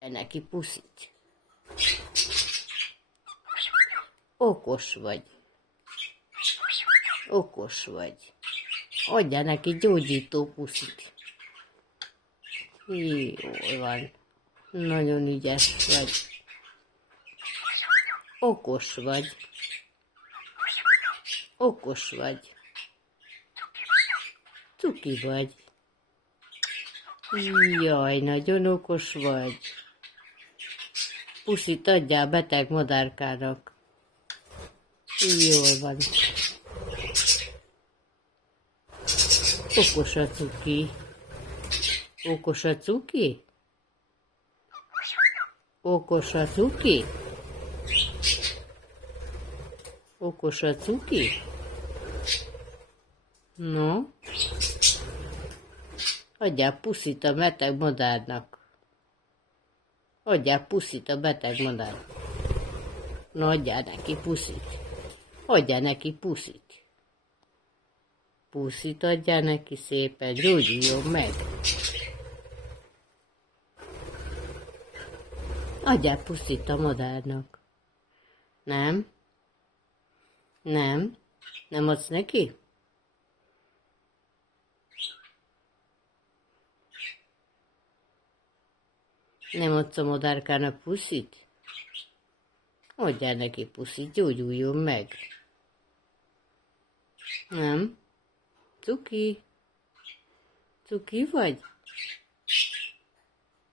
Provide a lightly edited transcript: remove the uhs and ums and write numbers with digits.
Neki puszit. Okos vagy. Okos vagy. Adjál neki gyógyító puszit. Jól van. Nagyon ügyes vagy. Okos vagy. Okos vagy. Cuki vagy. Jaj, nagyon okos vagy. Puszit adjál beteg madárkának. Jól van. Okos a cuki. Okos a cuki? Okos a cuki? Okos a cuki? No? Adjál puszit a beteg madárnak. Adjál puszit a beteg madárnak. Na, adjál neki puszit. Adjál neki puszit. Puszit adjál neki szépen, gyógyuljon meg. Adjál puszit a madárnak. Nem? Nem? Nem adsz neki? Nem adsz a madárkának puszit? Adjál neki puszit, gyógyuljon meg. Nem? Cuki? Cuki vagy?